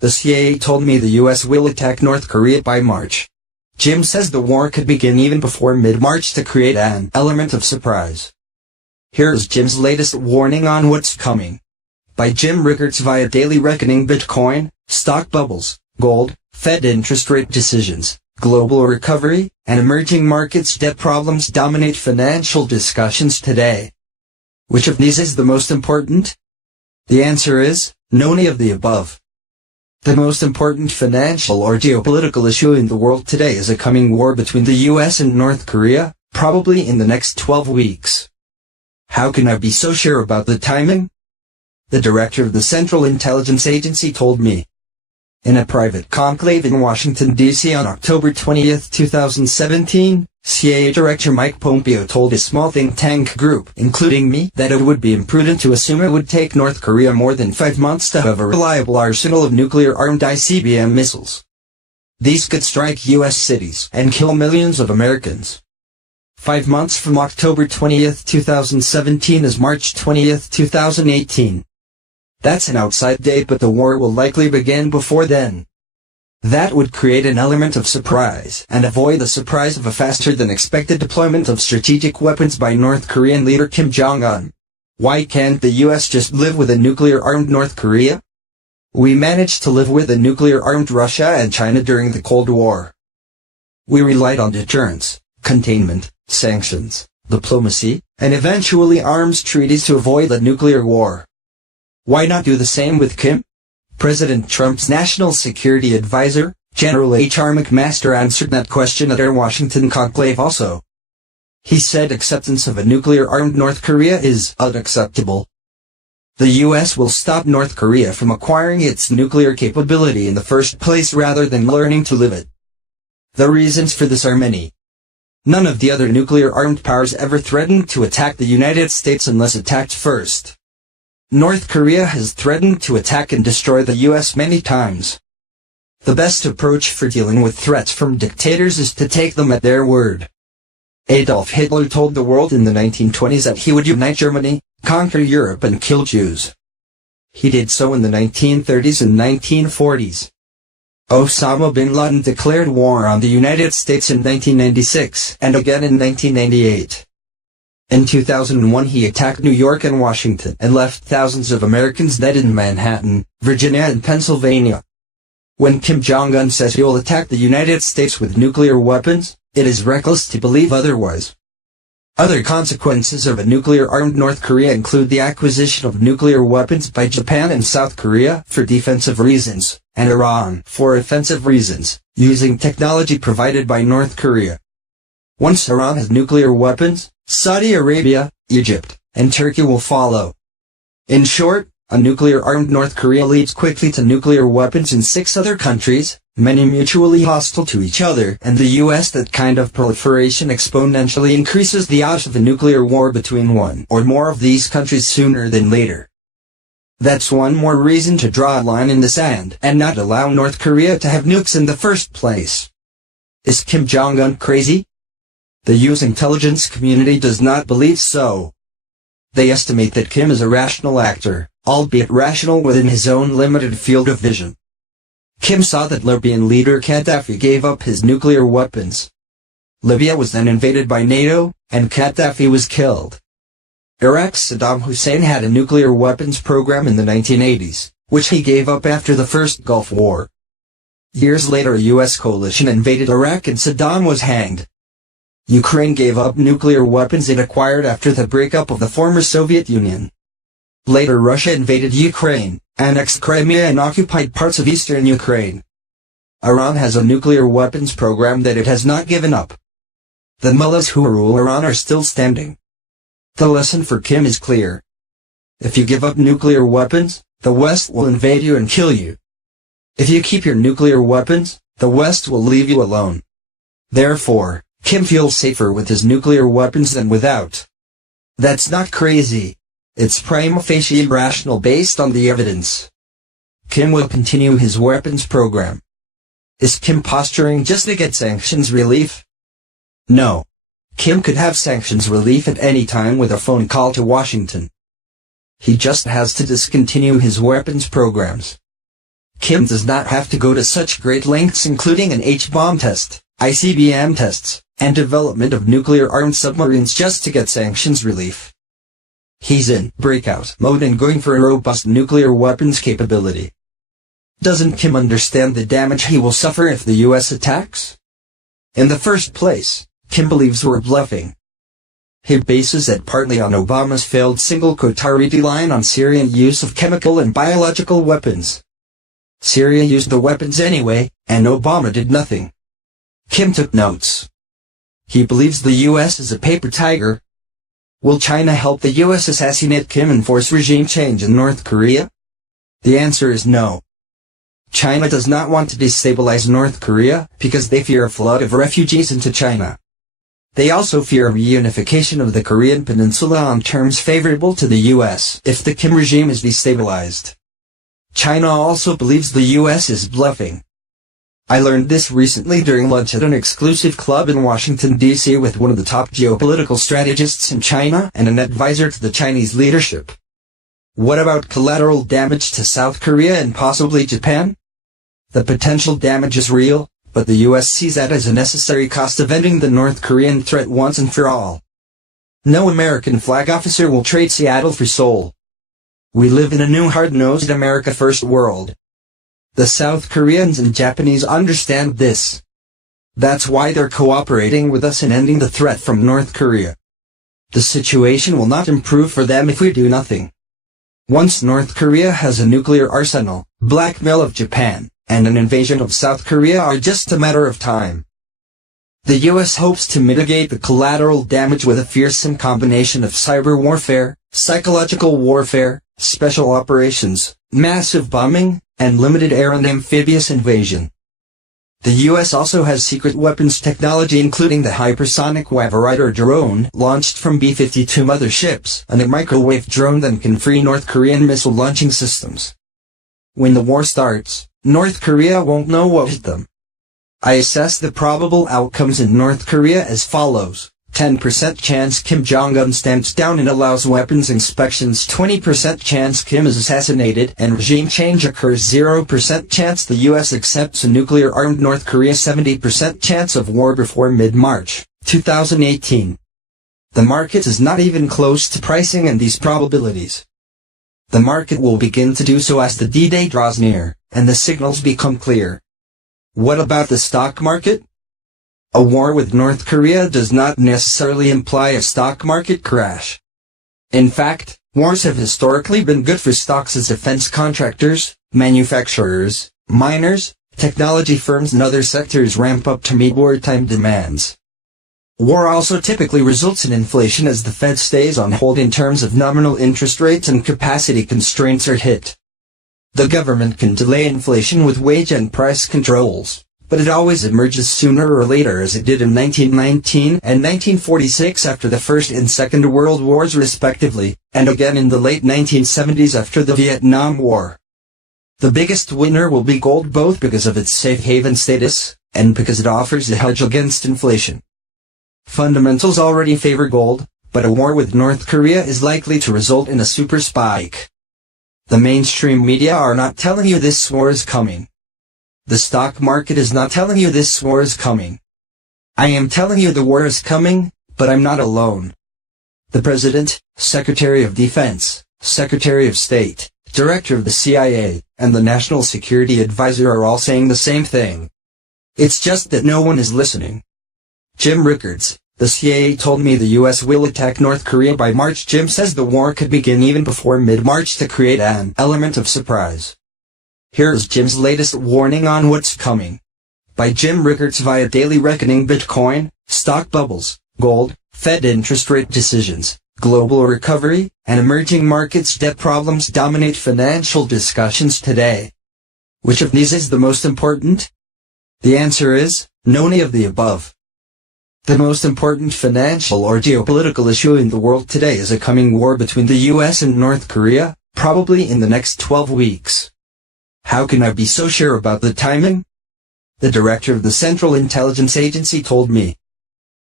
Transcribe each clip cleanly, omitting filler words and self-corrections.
The CIA told me the US will attack North Korea by March. Jim says the war could begin even before mid-March to create an element of surprise. Here's Jim's latest warning on what's coming. By Jim Rickards via Daily Reckoning. Bitcoin, stock bubbles, gold, Fed interest rate decisions, global recovery, and emerging markets debt problems dominate financial discussions today. Which of these is the most important? The answer is, none of the above. The most important financial or geopolitical issue in the world today is a coming war between the US and North Korea, probably in the next 12 weeks. How can I be so sure about the timing? The director of the Central Intelligence Agency told me. In a private conclave in Washington, D.C. on October 20, 2017, CIA Director Mike Pompeo told a small think tank group, including me, that it would be imprudent to assume it would take North Korea more than 5 months to have a reliable arsenal of nuclear-armed ICBM missiles. These could strike U.S. cities and kill millions of Americans. 5 months from October 20, 2017 is March 20, 2018. That's an outside date, but the war will likely begin before then. That would create an element of surprise and avoid the surprise of a faster-than-expected deployment of strategic weapons by North Korean leader Kim Jong-un. Why can't the US just live with a nuclear-armed North Korea? We managed to live with a nuclear-armed Russia and China during the Cold War. We relied on deterrence, containment, sanctions, diplomacy, and eventually arms treaties to avoid a nuclear war. Why not do the same with Kim? President Trump's National Security Advisor, General H.R. McMaster, answered that question at our Washington conclave also. He said acceptance of a nuclear-armed North Korea is unacceptable. The U.S. will stop North Korea from acquiring its nuclear capability in the first place rather than learning to live it. The reasons for this are many. None of the other nuclear-armed powers ever threatened to attack the United States unless attacked first. North Korea has threatened to attack and destroy the U.S. many times. The best approach for dealing with threats from dictators is to take them at their word. Adolf Hitler told the world in the 1920s that he would unite Germany, conquer Europe, and kill Jews. He did so in the 1930s and 1940s. Osama bin Laden declared war on the United States in 1996, and again in 1998. In 2001 he attacked New York and Washington and left thousands of Americans dead in Manhattan, Virginia and Pennsylvania. When Kim Jong-un says he will attack the United States with nuclear weapons, it is reckless to believe otherwise. Other consequences of a nuclear-armed North Korea include the acquisition of nuclear weapons by Japan and South Korea for defensive reasons, and Iran for offensive reasons, using technology provided by North Korea. Once Iran has nuclear weapons, Saudi Arabia, Egypt, and Turkey will follow. In short, a nuclear-armed North Korea leads quickly to nuclear weapons in 6 other countries, many mutually hostile to each other, and the US. That kind of proliferation exponentially increases the odds of a nuclear war between one or more of these countries sooner than later. That's one more reason to draw a line in the sand and not allow North Korea to have nukes in the first place. Is Kim Jong-un crazy? The US intelligence community does not believe so. They estimate that Kim is a rational actor, albeit rational within his own limited field of vision. Kim saw that Libyan leader Gaddafi gave up his nuclear weapons. Libya was then invaded by NATO, and Gaddafi was killed. Iraq's Saddam Hussein had a nuclear weapons program in the 1980s, which he gave up after the First Gulf War. Years later a US coalition invaded Iraq and Saddam was hanged. Ukraine gave up nuclear weapons it acquired after the breakup of the former Soviet Union. Later Russia invaded Ukraine, annexed Crimea and occupied parts of eastern Ukraine. Iran has a nuclear weapons program that it has not given up. The mullahs who rule Iran are still standing. The lesson for Kim is clear. If you give up nuclear weapons, the West will invade you and kill you. If you keep your nuclear weapons, the West will leave you alone. Therefore, Kim feels safer with his nuclear weapons than without. That's not crazy. It's prima facie rational based on the evidence. Kim will continue his weapons program. Is Kim posturing just to get sanctions relief? No. Kim could have sanctions relief at any time with a phone call to Washington. He just has to discontinue his weapons programs. Kim does not have to go to such great lengths, including an H-bomb test, ICBM tests, and development of nuclear-armed submarines just to get sanctions relief. He's in breakout mode and going for a robust nuclear weapons capability. Doesn't Kim understand the damage he will suffer if the US attacks? In the first place, Kim believes we're bluffing. He bases it partly on Obama's failed single-quote treaty line on Syrian use of chemical and biological weapons. Syria used the weapons anyway, and Obama did nothing. Kim took notes. He believes the US is a paper tiger. Will China help the US assassinate Kim and force regime change in North Korea? The answer is no. China does not want to destabilize North Korea because they fear a flood of refugees into China. They also fear a reunification of the Korean peninsula on terms favorable to the US if the Kim regime is destabilized. China also believes the US is bluffing. I learned this recently during lunch at an exclusive club in Washington, D.C. with one of the top geopolitical strategists in China and an advisor to the Chinese leadership. What about collateral damage to South Korea and possibly Japan? The potential damage is real, but the US sees that as a necessary cost of ending the North Korean threat once and for all. No American flag officer will trade Seattle for Seoul. We live in a new hard-nosed America First world. The South Koreans and Japanese understand this. That's why they're cooperating with us in ending the threat from North Korea. The situation will not improve for them if we do nothing. Once North Korea has a nuclear arsenal, blackmail of Japan, and an invasion of South Korea are just a matter of time. The US hopes to mitigate the collateral damage with a fearsome combination of cyber warfare, psychological warfare, special operations, massive bombing, and limited air and amphibious invasion. The US also has secret weapons technology including the hypersonic Waverider drone launched from B-52 motherships and a microwave drone that can free North Korean missile launching systems. When the war starts, North Korea won't know what hit them. I assess the probable outcomes in North Korea as follows. 10% chance Kim Jong-un stamps down and allows weapons inspections, 20% chance Kim is assassinated and regime change occurs, 0% chance the US accepts a nuclear-armed North Korea, 70% chance of war before mid-March 2018. The market is not even close to pricing in these probabilities. The market will begin to do so as the D-Day draws near, and the signals become clear. What about the stock market? A war with North Korea does not necessarily imply a stock market crash. In fact, wars have historically been good for stocks as defense contractors, manufacturers, miners, technology firms and other sectors ramp up to meet wartime demands. War also typically results in inflation as the Fed stays on hold in terms of nominal interest rates and capacity constraints are hit. The government can delay inflation with wage and price controls, but it always emerges sooner or later, as it did in 1919 and 1946 after the First and Second World Wars respectively, and again in the late 1970s after the Vietnam War. The biggest winner will be gold, both because of its safe haven status, and because it offers a hedge against inflation. Fundamentals already favor gold, but a war with North Korea is likely to result in a super spike. The mainstream media are not telling you this war is coming. The stock market is not telling you this war is coming. I am telling you the war is coming, but I'm not alone. The President, Secretary of Defense, Secretary of State, Director of the CIA, and the National Security Advisor are all saying the same thing. It's just that no one is listening. Jim Rickards, the C.I.A. told me the US will attack North Korea by March. Jim says the war could begin even before mid-March to create an element of surprise. Here's Jim's latest warning on what's coming. By Jim Rickards via Daily Reckoning. Bitcoin, stock bubbles, gold, Fed interest rate decisions, global recovery, and emerging markets debt problems dominate financial discussions today. Which of these is the most important? The answer is, none of the above. The most important financial or geopolitical issue in the world today is a coming war between the US and North Korea, probably in the next 12 weeks. How can I be so sure about the timing? The director of the Central Intelligence Agency told me.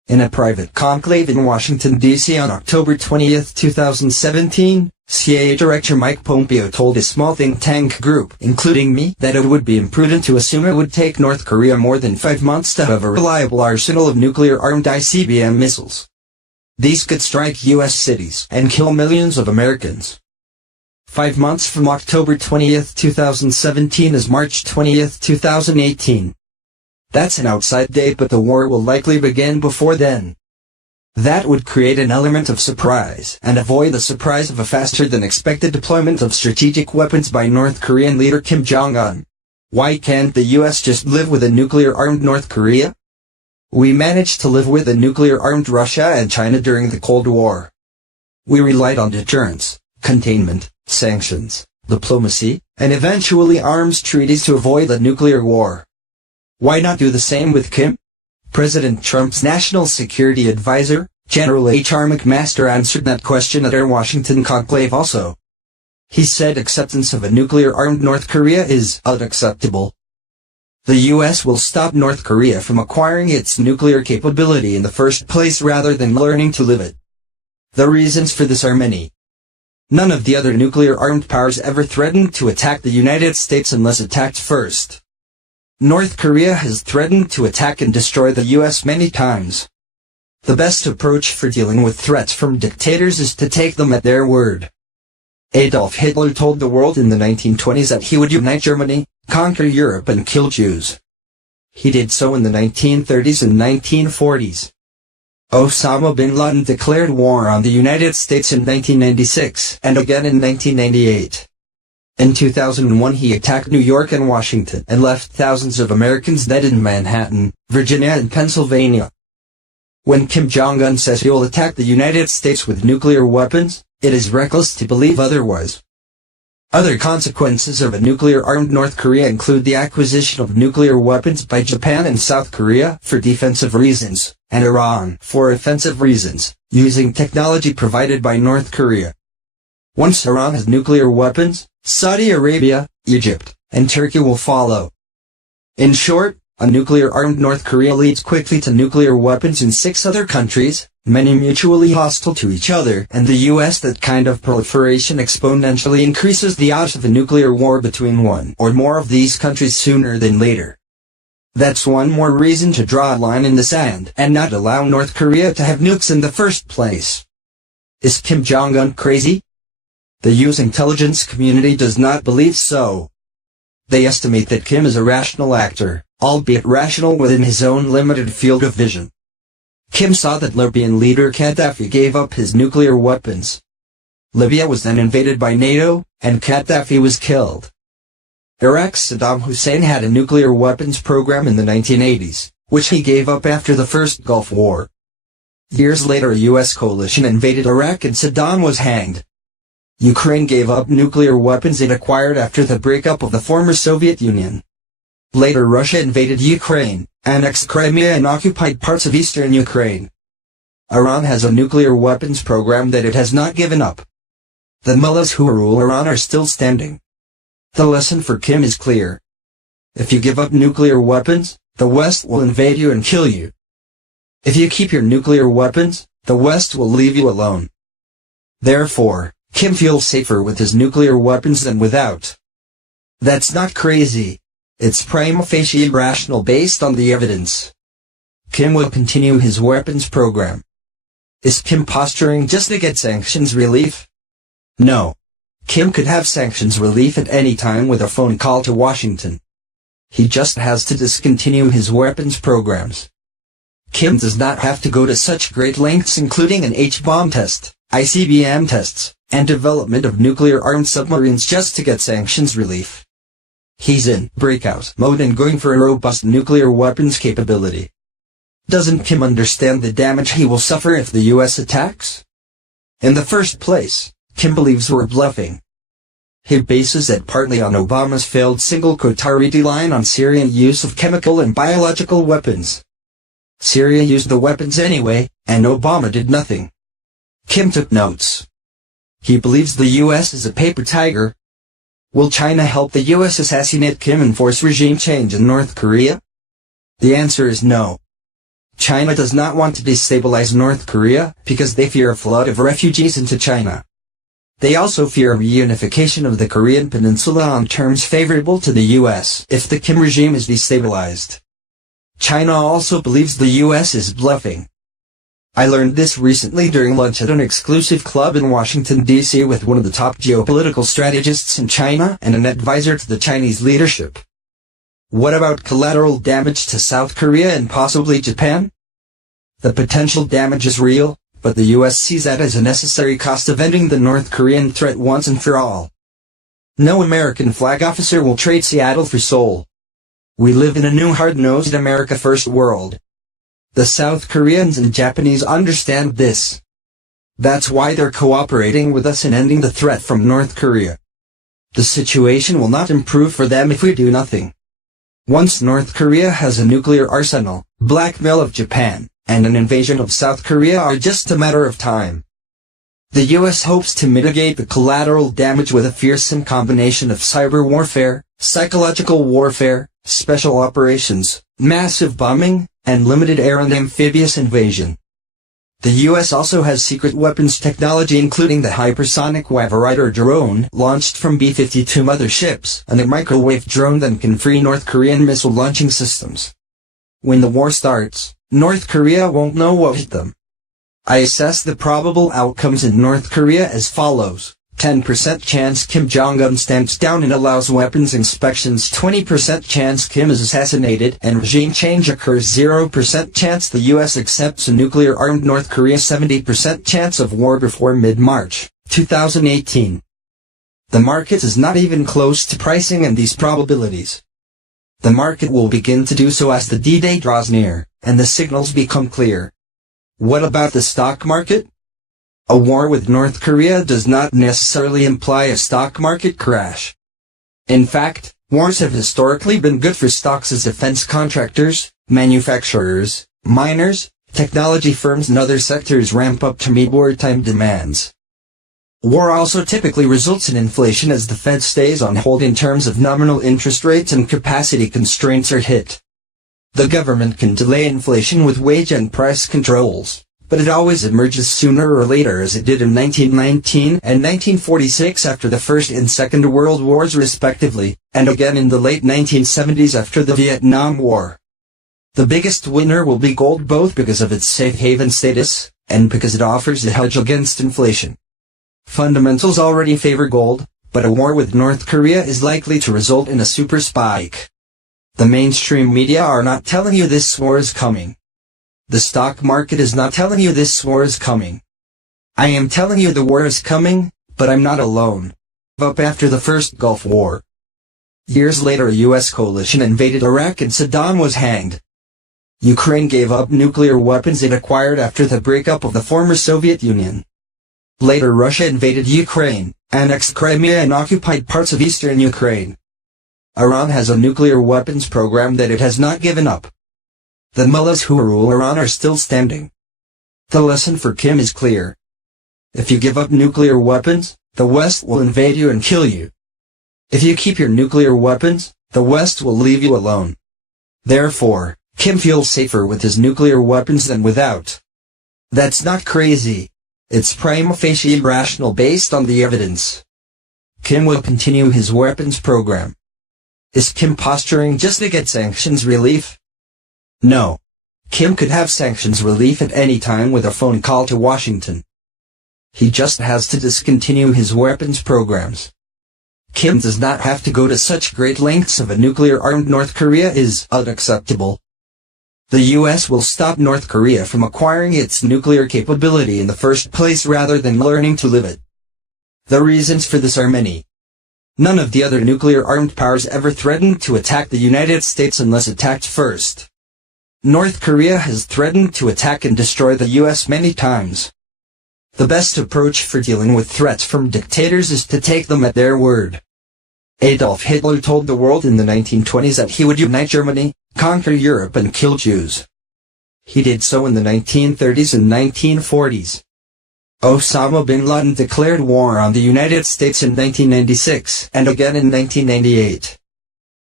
In a private conclave in Washington, D.C. on October 20, 2017, C.I.A. Director Mike Pompeo told a small think tank group, including me, that it would be imprudent to assume it would take North Korea more than 5 months to have a reliable arsenal of nuclear-armed ICBM missiles. These could strike U.S. cities and kill millions of Americans. 5 months from October 20, 2017 is March 20, 2018. That's an outside date, but the war will likely begin before then. That would create an element of surprise and avoid the surprise of a faster-than-expected deployment of strategic weapons by North Korean leader Kim Jong-un. Why can't the U.S. just live with a nuclear-armed North Korea? We managed to live with a nuclear-armed Russia and China during the Cold War. We relied on deterrence, containment, sanctions, diplomacy, and eventually arms treaties to avoid a nuclear war. Why not do the same with Kim? President Trump's National Security Advisor, General H.R. McMaster, answered that question at our Washington conclave also. He said acceptance of a nuclear-armed North Korea is unacceptable. The U.S. will stop North Korea from acquiring its nuclear capability in the first place rather than learning to live it. The reasons for this are many. None of the other nuclear-armed powers ever threatened to attack the United States unless attacked first. North Korea has threatened to attack and destroy the U.S. many times. The best approach for dealing with threats from dictators is to take them at their word. Adolf Hitler told the world in the 1920s that he would unite Germany, conquer Europe and kill Jews. He did so in the 1930s and 1940s. Osama bin Laden declared war on the United States in 1996 and again in 1998. In 2001 he attacked New York and Washington and left thousands of Americans dead in Manhattan, Virginia and Pennsylvania. When Kim Jong-un says he will attack the United States with nuclear weapons, it is reckless to believe otherwise. Other consequences of a nuclear-armed North Korea include the acquisition of nuclear weapons by Japan and South Korea for defensive reasons, and Iran for offensive reasons, using technology provided by North Korea. Once Iran has nuclear weapons, Saudi Arabia, Egypt, and Turkey will follow. In short, a nuclear-armed North Korea leads quickly to nuclear weapons in 6 other countries, many mutually hostile to each other, and the U.S. That kind of proliferation exponentially increases the odds of a nuclear war between one or more of these countries sooner than later. That's one more reason to draw a line in the sand and not allow North Korea to have nukes in the first place. Is Kim Jong-un crazy? The U.S. intelligence community does not believe so. They estimate that Kim is a rational actor, albeit rational within his own limited field of vision. Kim saw that Libyan leader Gaddafi gave up his nuclear weapons. Libya was then invaded by NATO, and Gaddafi was killed. Iraq's Saddam Hussein had a nuclear weapons program in the 1980s, which he gave up after the first Gulf War. Years later a U.S. coalition invaded Iraq and Saddam was hanged. Ukraine gave up nuclear weapons it acquired after the breakup of the former Soviet Union. Later Russia invaded Ukraine, annexed Crimea and occupied parts of eastern Ukraine. Iran has a nuclear weapons program that it has not given up. The mullahs who rule Iran are still standing. The lesson for Kim is clear. If you give up nuclear weapons, the West will invade you and kill you. If you keep your nuclear weapons, the West will leave you alone. Therefore, Kim feels safer with his nuclear weapons than without. That's not crazy. It's prima facie rational based on the evidence. Kim will continue his weapons program. Is Kim posturing just to get sanctions relief? No. Kim could have sanctions relief at any time with a phone call to Washington. He just has to discontinue his weapons programs. Kim does not have to go to such great lengths including an H-bomb test, ICBM tests, and development of nuclear-armed submarines just to get sanctions relief. He's in breakout mode and going for a robust nuclear weapons capability. Doesn't Kim understand the damage he will suffer if the U.S. attacks? In the first place, Kim believes we're bluffing. He bases it partly on Obama's failed single-quote treaty line on Syrian use of chemical and biological weapons. Syria used the weapons anyway, and Obama did nothing. Kim took notes. He believes the U.S. is a paper tiger. Will China help the U.S. assassinate Kim and force regime change in North Korea? The answer is no. China does not want to destabilize North Korea because they fear a flood of refugees into China. They also fear a reunification of the Korean peninsula on terms favorable to the US if the Kim regime is destabilized. China also believes the US is bluffing. I learned this recently during lunch at an exclusive club in Washington, D.C. with one of the top geopolitical strategists in China and an advisor to the Chinese leadership. What about collateral damage to South Korea and possibly Japan? The potential damage is real, but the US sees that as a necessary cost of ending the North Korean threat once and for all. No American flag officer will trade Seattle for Seoul. We live in a new hard-nosed America First world. The South Koreans and Japanese understand this. That's why they're cooperating with us in ending the threat from North Korea. The situation will not improve for them if we do nothing. Once North Korea has a nuclear arsenal, blackmail of Japan, and an invasion of South Korea are just a matter of time. The US hopes to mitigate the collateral damage with a fearsome combination of cyber warfare, psychological warfare, special operations, massive bombing, and limited air and amphibious invasion. The US also has secret weapons technology including the hypersonic Waverider drone launched from B-52 motherships and a microwave drone that can free North Korean missile launching systems. When the war starts, North Korea won't know what hit them. I assess the probable outcomes in North Korea as follows. 10% chance Kim Jong-un stamps down and allows weapons inspections, 20% chance Kim is assassinated and regime change occurs, 0% chance the US accepts a nuclear-armed North Korea, 70% chance of war before mid-March 2018. The market is not even close to pricing in these probabilities. The market will begin to do so as the D-Day draws near, and the signals become clear. What about the stock market? A war with North Korea does not necessarily imply a stock market crash. In fact, wars have historically been good for stocks as defense contractors, manufacturers, miners, technology firms and other sectors ramp up to meet wartime demands. War also typically results in inflation as the Fed stays on hold in terms of nominal interest rates and capacity constraints are hit. The government can delay inflation with wage and price controls, but it always emerges sooner or later, as it did in 1919 and 1946 after the First and Second World Wars respectively, and again in the late 1970s after the Vietnam War. The biggest winner will be gold, both because of its safe haven status, and because it offers a hedge against inflation. Fundamentals already favor gold, but a war with North Korea is likely to result in a super spike. The mainstream media are not telling you this war is coming. The stock market is not telling you this war is coming. I am telling you the war is coming, but I'm not alone. Up after the first Gulf War. Years later, a US coalition invaded Iraq and Saddam was hanged. Ukraine gave up nuclear weapons it acquired after the breakup of the former Soviet Union. Later, Russia invaded Ukraine, annexed Crimea and occupied parts of eastern Ukraine. Iran has a nuclear weapons program that it has not given up. The mullahs who rule Iran are still standing. The lesson for Kim is clear. If you give up nuclear weapons, the West will invade you and kill you. If you keep your nuclear weapons, the West will leave you alone. Therefore, Kim feels safer with his nuclear weapons than without. That's not crazy. It's prima facie rational based on the evidence. Kim will continue his weapons program. Is Kim posturing just to get sanctions relief? No. Kim could have sanctions relief at any time with a phone call to Washington. He just has to discontinue his weapons programs. Kim does not have to go to such great lengths of a nuclear-armed North Korea is unacceptable. The US will stop North Korea from acquiring its nuclear capability in the first place rather than learning to live it. The reasons for this are many. None of the other nuclear-armed powers ever threatened to attack the United States unless attacked first. North Korea has threatened to attack and destroy the US many times. The best approach for dealing with threats from dictators is to take them at their word. Adolf Hitler told the world in the 1920s that he would unite Germany, conquer Europe and kill Jews. He did so in the 1930s and 1940s. Osama bin Laden declared war on the United States in 1996 and again in 1998.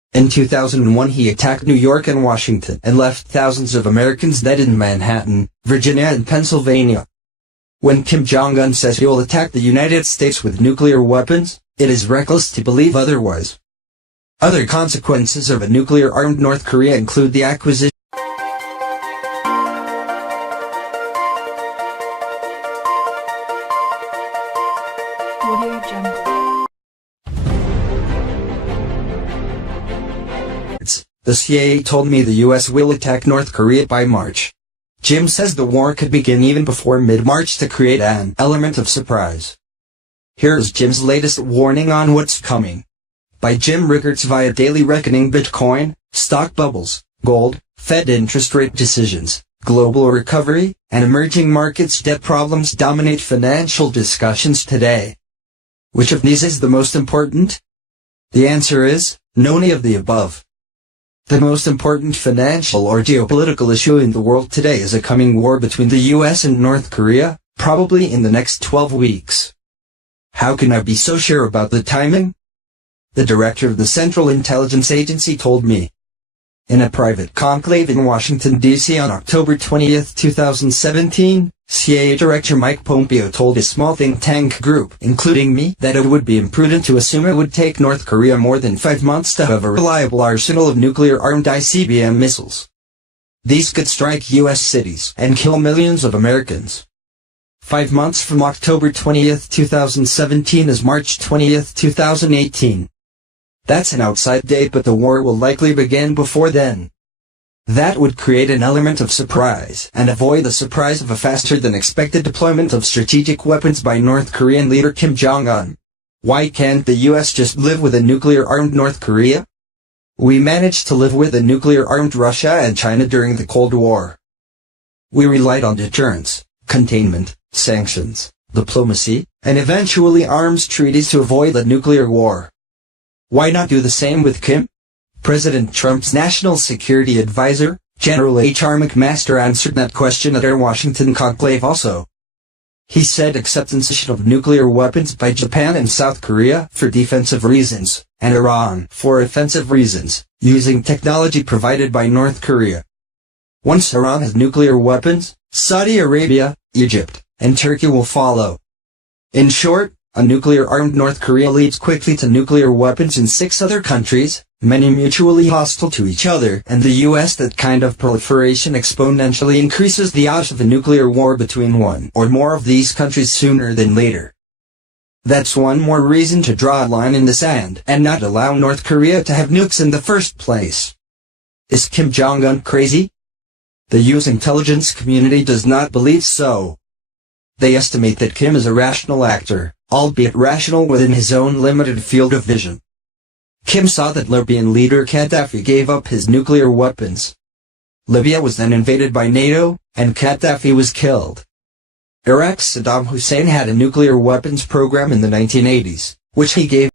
In 2001 he attacked New York and Washington and left thousands of Americans dead in Manhattan, Virginia and Pennsylvania. When Kim Jong-un says he will attack the United States with nuclear weapons, it is reckless to believe otherwise. Other consequences of a nuclear-armed North Korea include the acquisition The C.I.A. told me the U.S. will attack North Korea by March. Jim says the war could begin even before mid-March to create an element of surprise. Here's Jim's latest warning on what's coming. By Jim Rickards via Daily Reckoning. Bitcoin, stock bubbles, gold, Fed interest rate decisions, global recovery, and emerging markets debt problems dominate financial discussions today. Which of these is the most important? The answer is, none of the above. The most important financial or geopolitical issue in the world today is a coming war between the US and North Korea, probably in the next 12 weeks. How can I be so sure about the timing? The director of the Central Intelligence Agency told me. In a private conclave in Washington, D.C. on October 20, 2017, C.I.A. Director Mike Pompeo told a small think tank group, including me, that it would be imprudent to assume it would take North Korea more than 5 months to have a reliable arsenal of nuclear-armed ICBM missiles. These could strike U.S. cities and kill millions of Americans. 5 months from October 20, 2017 is March 20, 2018. That's an outside date, but the war will likely begin before then. That would create an element of surprise and avoid the surprise of a faster-than-expected deployment of strategic weapons by North Korean leader Kim Jong-un. Why can't the US just live with a nuclear-armed North Korea? We managed to live with a nuclear-armed Russia and China during the Cold War. We relied on deterrence, containment, sanctions, diplomacy, and eventually arms treaties to avoid a nuclear war. Why not do the same with Kim? President Trump's National Security Advisor, General H.R. McMaster, answered that question at our Washington conclave also. He said acceptance of nuclear weapons by Japan and South Korea for defensive reasons, and Iran for offensive reasons, using technology provided by North Korea. Once Iran has nuclear weapons, Saudi Arabia, Egypt, and Turkey will follow. In short, a nuclear-armed North Korea leads quickly to nuclear weapons in 6 other countries, many mutually hostile to each other, and the US. That kind of proliferation exponentially increases the odds of a nuclear war between one or more of these countries sooner than later. That's one more reason to draw a line in the sand and not allow North Korea to have nukes in the first place. Is Kim Jong-un crazy? The US intelligence community does not believe so. They estimate that Kim is a rational actor, albeit rational within his own limited field of vision. Kim saw that Libyan leader Gaddafi gave up his nuclear weapons. Libya was then invaded by NATO, and Gaddafi was killed. Iraq's Saddam Hussein had a nuclear weapons program in the 1980s, which he gave